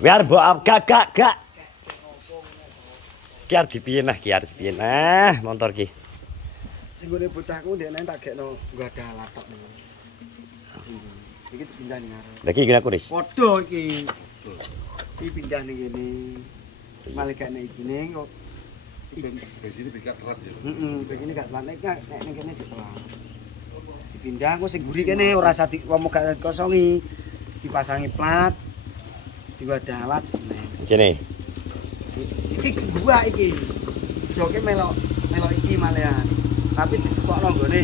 Biar mbok gak. Ki arep dipiye nah, motor ki. Sing gone bocahku ndekne tak gekno nggo ada laptop niku. Iki pindah ning arep. Lah iki ngene aku, Ris. Padha iki. Iki pindah ning kene. Malah gak nek iki ning kok Besine bikat keras ya. begini gak telat nek ning kene sik telat. Dipindah aku sing guri kene ora usah wong gak kosongi. Dipasangi plat. Diwadah alat sebenarnya. Kene. Iki gua iki. Joke melok iki malehan. Tapi ditukokno nggone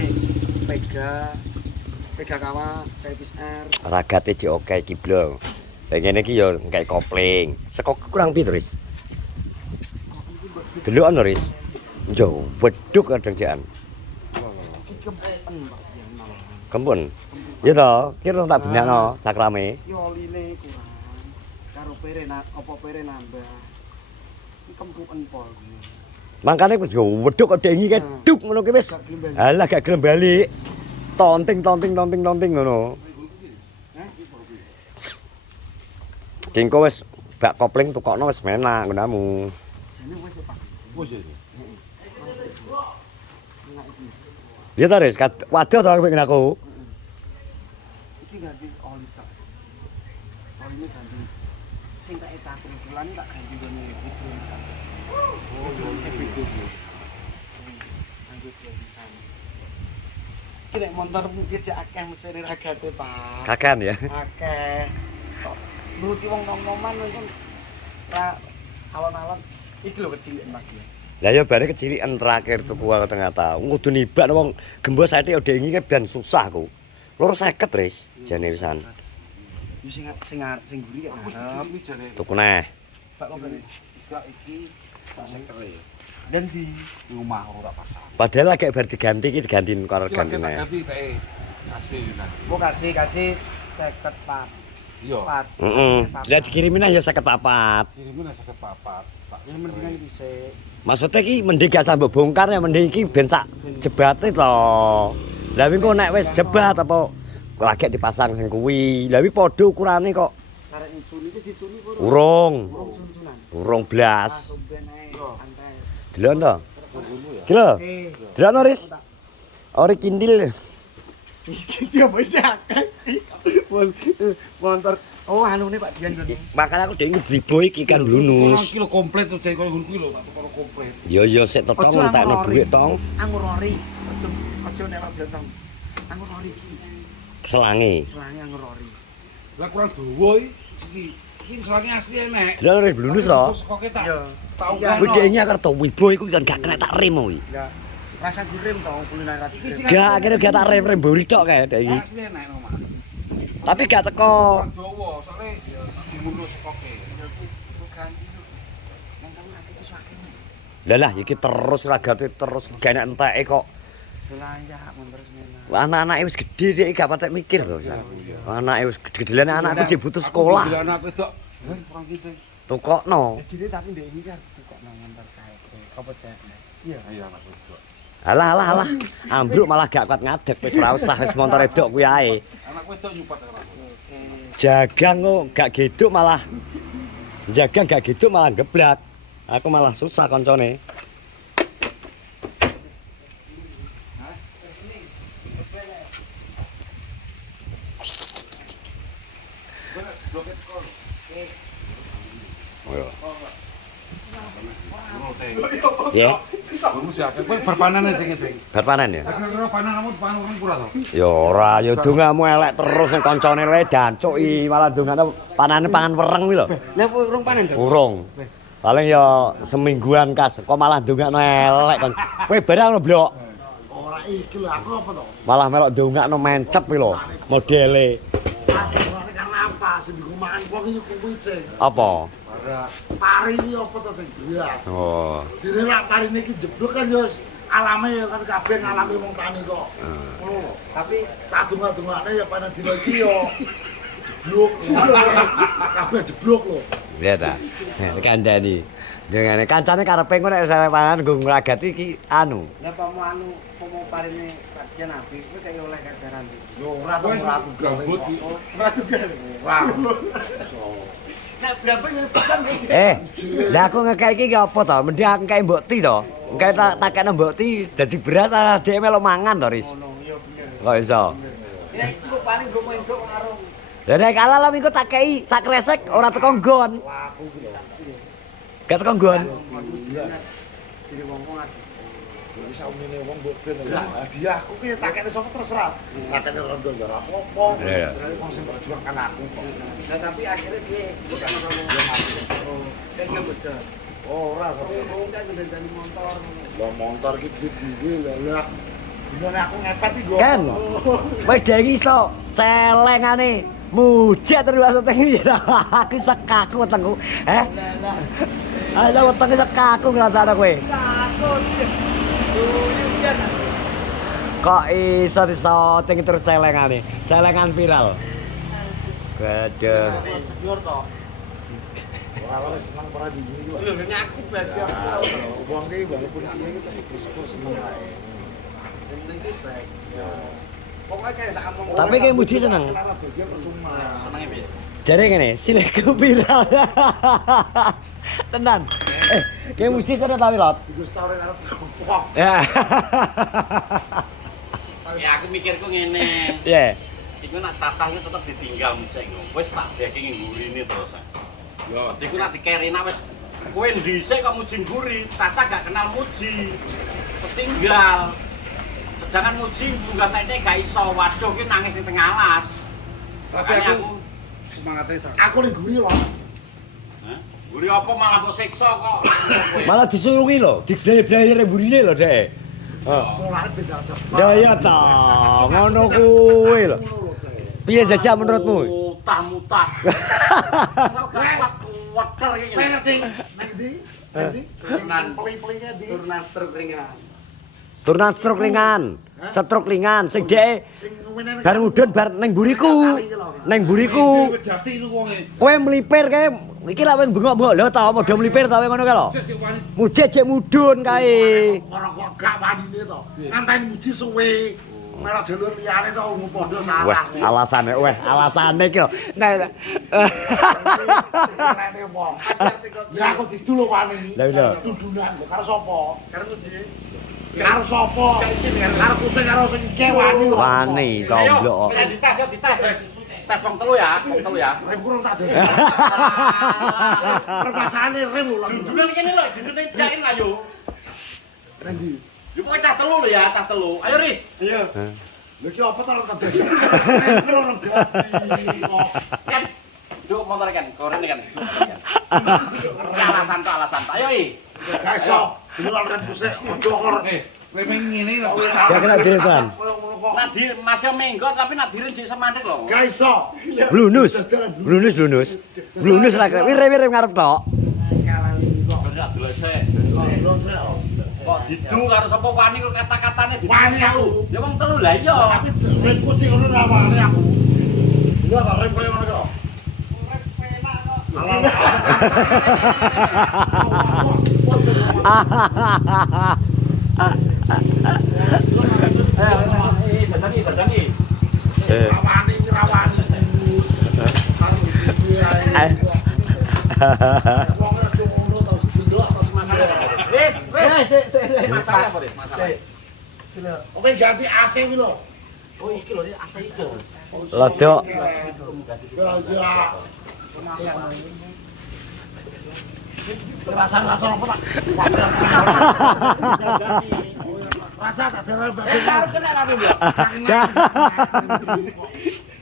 pega kawa kayak PCR. Ragate cek oke iki blong. Lah ngene iki ya kayak kopling. Sekok kurang piro, Ris? Delok ana, Ris. Yo, wedhuk kadang-kadang. Iki kempen Pak yang malah. Kempun. Ya toh, kira tak benyakno sakrame. Yo line kurang. Karo pere nambah. Iki kempuken pol. Mangkane wis yo wedhuk kok dengi keduk ngono ki wis. Alah gak gelem balik. Tonting ngono. Kengko wis bak kopling tukokno wis menak nggonamu. Jane wis Pak. Wis ya. Ya ta, Ris, waduh to pengen aku. Iki ganti oli tok. Oline ganti. Sing tak catur bulan tak ganti ngene hidrolisan. Oh, hidrolisan itu. Anggo hidrolisan. Iki nek motor mungkin cek akeh mesine ragate, Pak. Kakan ya. Akeh. Kok nuruti wong nom-noman iku ra alon-alon iki lho kecilik lagi. Lah ya bare kecilikan terakhir tuku aku ternyata. Kudu nibak wong gembos saiki yo dengi ki ben susah ku. 250, Ris, jane pisan. Yo sing guri kok ngarep. Iki jane Tuku neh. Pak kok ngene. gak iki tak sekere. Dan di Rumah ora pasang. Padahal lagi bar diganti ki diganti karo Ganti gantine. ganti kae kasih nah. mau kasih 50 Pak. Iya. Pat. Heeh. Lah dikirimin aja 54. Kirimin aja ke papat. Tak Yang penting kan dhisik. Maksudnya ki mending gak sampe bongkar ya mending iki ben sak jebate to. Lah wingi nek wis jebat apa lagi dipasang sing kuwi. Lah wi padha ukurane kok. Karek nyucuni wis dicuni apa? Urung. Urung suncunan. Urung blas. Langsung ben ae santai. Delok to. dulu ya. Ki lho. Eh, Delok no, Ris. Ori kindil. iki dia wis akeh. Motor oh anu ne Pak Dian kan. Makane aku dhewe dribo iki kan blunus. Kilo komplit tuh cek koyo ngono kuwi lho, tak tukar komplit. Ya sik tetep entekno dhuwit tong. Anggur ori. Aja nek ora tong. Anggur ori iki. Selange. Selange anggur ori. Lah kurang dawa iki. Iki selange asli enek. Delok Ris blunus to. Koke tak Iya. tak Iya. Kuwi dheknya kerto wibo iku kan gak kena tak rem kuwi. Enggak. Rasa gurim to kuliner ati. Iki Gak akhirnya gak tak rem buri tok kae dhek iki. asli enek no, Mas. Tapi gak teko. Kurang dawa, soalnya dimulus koke. Lah iki terus ragate terus gak enak enteke kok. Jelajah motor semena. Anak-anake wis gedhe dhek gak patek mikir to. Anake wis gedhe-gedheane anakku dibutuh sekolah. Bila anak wedok, kurang gitu. Tukokno. Jadi tapi ndek iki kan kok nang motor kae. Apa cek? Iya. Iya anak wedok. Alah. Ambruk malah gak kuat ngadeg wis ora usah wis motor edok kuwi ae. Anak wedok nyupat ora. Oke. Jagang kok gak geduk malah jagang gak geduk malah geblak. Aku malah susah koncone. Ya, Guru siake kowe berpanen sing ngene. berpanen ya. Kira-kira panen kamu panen urung pura to? Ya ora, ya dongamu elek terus ning koncone le dancuki malah dongane panane pangan wereng kuwi lho. Lah urung panen to? Urung. Paling ya semingguan kas, kok malah dongakno elek kon. Kowe barang lho, Blok. Ora iki lho aku apa to? Malah melok dongakno mencep kuwi lho, modele. Ora karena apa? Sing dikumakan wong iki kuwi cek. Apa? Ora. Pari iki apa to sing iya. Oh. Direlak parine iki jeblok kan yo alame ya kan kabeh ngalami wong tani kok. Ngono lho. Tapi tak dongak-dongakne ya panen dina iki yo jeblok. Kabeh jeblok lho. Iya ta. Kandhani. Dongane kancane karepe engko nek sampe pangan nggo nglagati iki anu. Lah pomo parine kajian habis kuwi kaya oleh kajaran. Yo ora to ora aku gawe. Gabut iki. Ora tugas. Ora. Nek berapa ya bukan Lah aku ngekek iki ki apa to? Mending aku ngekek mbok ti to. Ngekek tak kekno mbok ti dadi beras ta dhek melu mangan to, Riz. ngono, iya bener. Kok iso? Ya iku kok paling go main dok warung. Lah nek kalah lah iku tak kei sak kresek ora teko nggon. Laku ki lho. Gak teko nggon. Jadi wong-wong ati. Jadi saumene wong mbok ben hadiah aku ki tak kene sapa terserah. Tak kene rondo ya ora apa-apa. Iya. Wong sing berjuang kan aku kok. Nah tapi akhirnya piye? Bukan sama tes kebetulan. Ora kok. Wong kan ngedani motor. Lah motor ki duit dhewe lah. Dinane aku ngepet iki go. Kan. Kowe dhewe iso celengane mujek terus maksud iki. Aku sekaku wetengku. Ayo wetenge sekaku ngrasane kowe. Takut. Hujan. Kok iso disoting terus celengane? Celengan viral. Waduh. Jujur toh. Ora seneng ora di iki. Lho nek aku bagi aku. Wong ki walaupun kiye ki tapi bersyukur seneng ae. Sing penting ki baik. Pokoknya kayak tak ngomong. Tapi kayak muji seneng. Karena bagian percuma. Senenge piye? Jare ngene, silekku viral. Tenan. Kayak muji seneng tapi lot. Iku story arep kompok. Ya. Ya aku mikirku ngene. Iya. Iku nak cacah itu tetep ditinggal mesti wis tak backing ngurine terus. Yo, iku nak dikerina wis kowe ndhisik kok muji nguri, cacah gak kenal muji. Ketinggal. Sedangkan muji munggah saiki gak iso. Waduh ki nangis ning tengah alas. Tapi Makanya aku semangatnya tak. Aku ning guri lho. Hah? Nguri apa malah kok siksa kok. Malah disuruhi lho, digdaya-daya burine lho, Dek. Mulane beda cepet. Ya iya ta, ngono kuwi lho. Piye jajak menurutmu? Mutah-mutah. Gak kuwater iki. Ngerti? Nang ndi? Nang ndi? Turunan. Peling-pelingnya di. Turunan truk ringan. Turunan stroke ringan. Stroke ringan sing dhek Sing ngene bar mudhun bar ning buriku. Ning buriku. Dewe jati itu wonge. Kowe mlipir kae iki lak wing bengok-bengok lho ta padha mlipir ta ngono kae lho. Sik sik wani. Mujek jek mudhun kae. Ora kok gak wanine to. Nganteni muji suwe. Merah jalur liyane to umum padha Wah, salah. alasane iki lho. Nah. Lene wong. Ya aku didul wani. Lah iya. Tundunan lho karo sapa? Karo muji. Karo sapa? Karo kucing karo sing iki wani lho. Wani goblok. Ya dites ya dites. Tes wong telu ya, wong telu ya. Rem kurang tak ada. Permasalahannya rem lho. Dundulan kene lho, dundune jain ayo. Rendi. Yo pokoke cah telu lho ya, cah telu. Ayo Riz. Iya. Lho ki apa ta orang tak ada. Rem kurang ganti kok. Kan juk motor kan, korene kan. Alasan to, alasan to. Ayo i. Gak iso. Dulu rem kusik ojo kor. Remeng ngene lho. Ya kena diritan. Nak di masih menggot tapi nak dirin di semandek lho. Gak iso. Blunus. Blunus ra kira. Wirem ngarep tok. Bener delok sik. Kok didu karo sapa wani kok kata-katane di. Wani aku. Ya wong telu lah iya. Tapi rem kucing ngono ra wani aku. Lho tak rem koyo ngono kok. Dadani. Rawani iki rawani. Wong aja ngono to ndok to masalah. Wis, Sik. masalah apa, Riz? Masalah. Oke ganti AC iki lho. Oh iki lho, AC iki. Lodok. Ya. Rasa-rasa apa tak? Rasa tak ada bagus. Karo kena rapi, Mbak.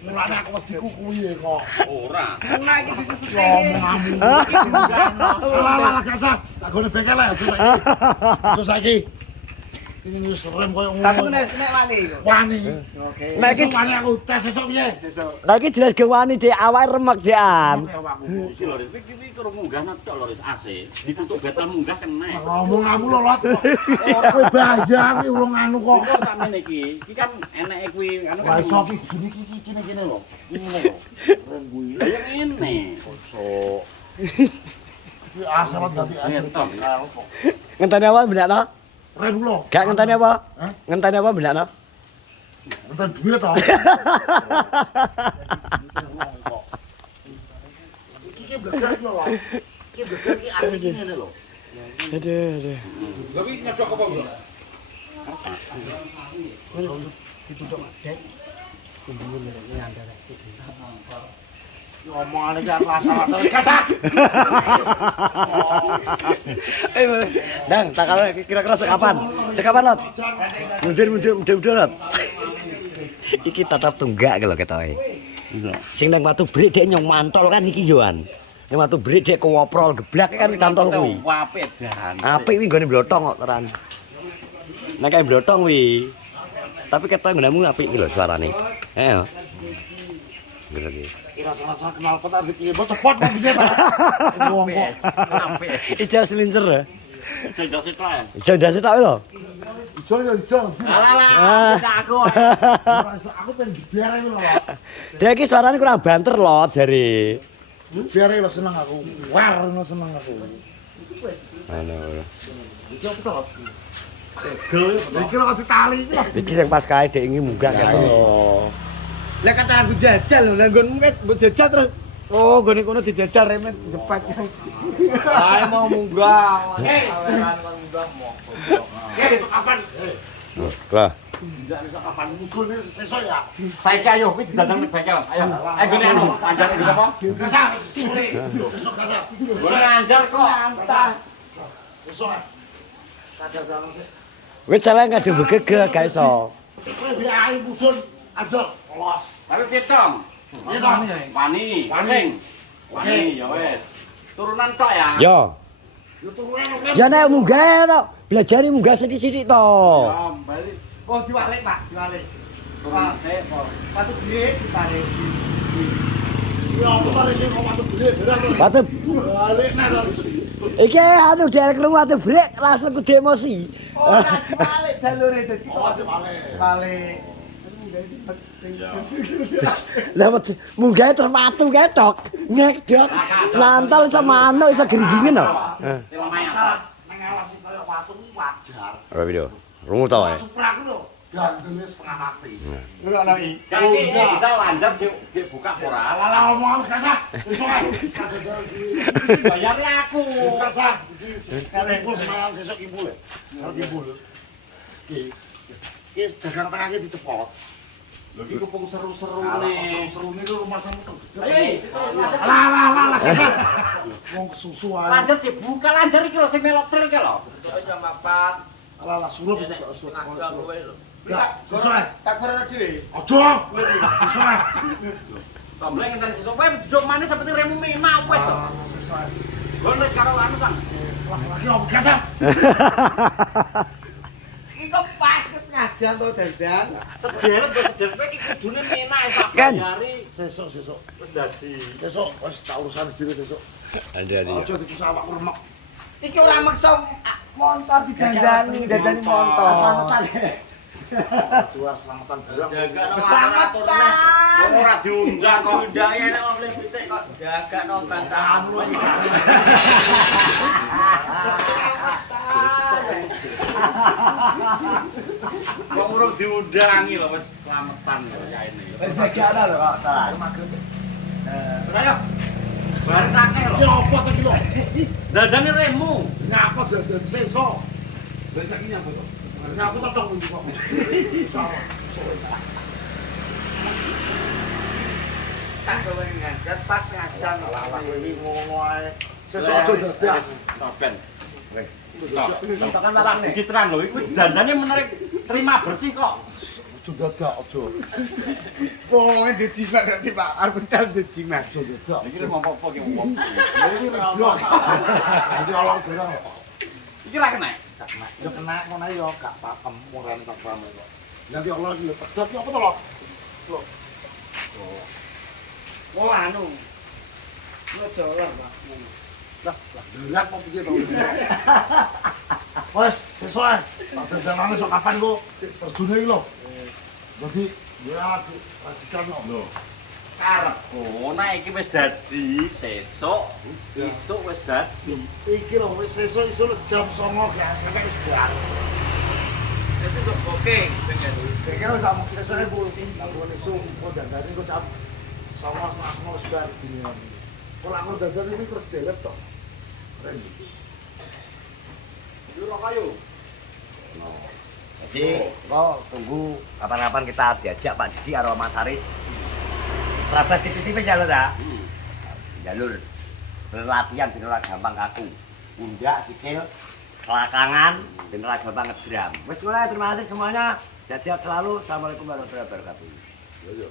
Mulane aku wedi kuwi kok. Ora. Nah iki disesutene. Salah gak sah. Tak gone bengkel ae aja saiki. Aja saiki. Ini wis rem koyo Tapi ngono. nek wani kok. Wani. Oke. Nek iki Wani aku tes esuk piye? Sesuk. Lah iki jelas ge wani Dik, awake remek jekan. Iki lho, Riz. Iki karo munggah tok lho, Riz, AC. Ditutup betel munggah kena. Ngomong kamu lho lot. Kowe bahaya kuwi urung anu kok. Kok sampeyan iki? Iki kan eneke kuwi anu Lah kan. iso ki gini iki kene lho. Ini lho. Rem kuwi. Lah ya ngene. Kuwi asal ganti aja. Ngetok. Ngenteni apa benakno? Rem lho. Gak ngenteni apa? Hah? Ngenteni apa benakno? Enten duit to. Iki ki bleger iki lho. Iki bleger iki asli ngene lho. Aduh. Tapi nyodok apa, Bro? Ditutup dek. Sembunyi ini andare. Ngomongane iki rasa-rasa kasar. Dang, tak kalau kira-kira sekapan? Sekapan, Lot? Mundur, Lot. Iki tetap tunggak kalau ketoke. Sing nang watu brik dek nyong mantol kan iki yoan. Nang watu brik dek kowoprol geblak kan cantol kuwi. Apik dan. Apik kuwi nggone blotong kok teran. Nek kae blotong kuwi. Tapi ketoke nggonamu apik iki lho suarane. Heeh. Bener iki. Rasa-rasa kenal pot arep piye? Mbok cepot mau piye ta? Wong kok. Apik. Ijal selincer ya. Jajal sitok ya. Ijal ndase tok lho. Ijo ya ijo. Alah, aku. Aku pengen biar iki lho. Dia iki suarane kurang banter lho jare. Biar lho seneng aku. War ngono seneng aku. Ano. Ijo apa to? Iki lho ditali iki lho. Iki sing pas kae dek iki munggah ketok lho. Lah kata aku jajal lho, lah nggonmu ket mbok jajal terus. Oh, gone kono dijajal remet cepat. Ae mau munggah. Aweran kon munggah mau. Besok kapan? Lah. Enggak bisa kapan mukul sesuk ya. Saiki ayo kuwi didadang nek bengkel. Ayo. Gone anu, anjar iki sapa? Kasar sore. Besok kasar. Gone anjar kok. Mantap. Besok. Kadar jalan sih. Wis jalan kadung begege gak iso. Kowe biar mudun aja los. Tapi pitung. Iya toh? Wani, sing. Wani ya wis. Turunan tok ya. Yo. Yo turunan. Ya nek munggah to. Belajari munggah sithik-sithik to. Ya balik. Oh, diwalik, Pak, diwalik. Turun sik apa? Patu gede ditarik. Ya aku tarik sing watu gede beran to. Watu Balik nah to. iki anu derek krungu watu brek langsung kudu emosi. Oh, balik jalure dadi. Oh, balik. Balik. Lah munggah terus watu ketok. Ngedot. Mantol iso manuk iso gringgingen to. Lumayan. Nang alas iki koyo watu wajar. Ora video. Rungu to ae. Suprak lho. Gandule setengah mati. Ngono ana iki. Kaki bisa lanjut dik buka ora. Ala omongan kasar. Besok ae. Bayarnya aku. Kasar. Kali ku semalam sesuk kimpul. Karo kimpul. Iki jagang tengah iki dicepot. Lho iki kepung seru-seru Nih, nih. seru ini rumah sama tuh. Ayo, Lah, kasar. Wong kesusu ae. lanjut sih buka lanjut iki lho sing melok tril ki lho. Jam 4. Lah, surup kok Jam luwe lho. Enggak, sesuai. Tak kurang dhewe. Ojo. Sesuai. Tomblek ngenteni sesuk kowe duduk manis seperti remu memak wis to. Sesuai. Gono karo anu kan. Laki-laki opo kasar? Iki kok pas wis ngajan to dandan. Sederet kok sederet kowe iki kudune menak sak Kan. bayari Sesuk. wis dadi. Sesuk wis tak urusan dhewe sesuk. Ada Ojo dipisah awak remek. Iki ora maksa motor didandani, dandani motor. Jual selamatan barang. Keselamatan. Wong ora diundang kok undange nek oleh pitik kok jaga no Kamu lagi. Wong urung diundangi lho wis slametan kok kaene. Jagana lho kok. Ayo. Bareng akeh lho. Ya apa to iki lho? Dandane remu. Ngapa dadan sesuk? Becakinya apa, Bro? Ngapa to tok kok. Tak kowe ngajar pas ngajan. Lah iki ngono ae. Sesuk aja dadas. Saben. Tekan marang nih. Iki terang lho, iki dandane menarik terima bersih kok. Aja dadak aja. Wong dijimat nanti Pak, arep entar dijimat. Aja dadak. Iki lho apa-apa ki wong. Iki reblok. Iki olong barang kok. Iki ra kena. Ya kena ngono ya gak pakem murane tak paham kok. Nanti Allah iki lho pedot iki apa to lho? Oh anu. Lo jalan Pak. Lah, delak mau piye to? Wes, sesuai. Tak dandanane sok kapan kok terjune iki lho. Dadi ya dikan lho. Karepku nek iki wis dadi sesuk, isuk wis dadi. Iki lho wis sesuk iso jam 09.00 ya, sampe wis bar. Itu kok booking dengan Kira wis tak mesti sesuk Bu. Tak boleh iso kok dandane kok jam 09.00 wis bar dini. Ora aku dadan iki terus dewet to. Keren. Yo kayu. Jadi kok tunggu kapan-kapan kita diajak Pak Didi karo Mas Haris. Terabas tipis-tipis ya lho ta? Jalur latihan ben ora gampang kaku. Pundak, sikil, kelakangan ben ora gampang ngedram. Wis ngono ae, terima kasih semuanya. Sehat-sehat selalu. Assalamualaikum warahmatullahi wabarakatuh. Yo yo.